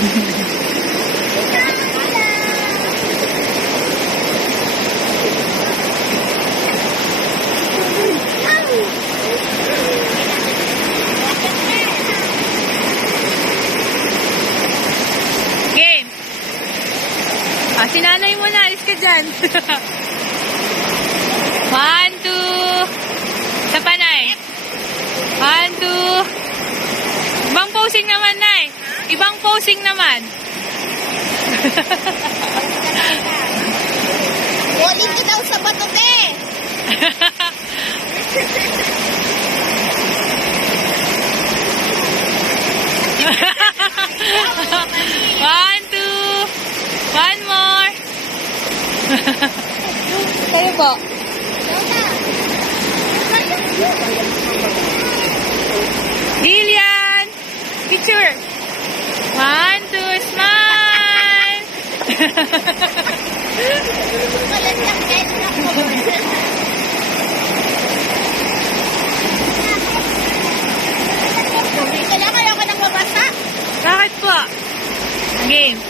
Game. Sinanay mo na. Alis ka dyan. 1, 2. Sa panay. 1, 2. Ibang posing naman, Nay. Ibang posing naman. Ulit ko daw sa batote. One, two. One more. Kayo po. Lilian. Picture. 1, 2. Smile. Walang sakit na po. Kailangan ako nang mabasa. Bakit po? Game.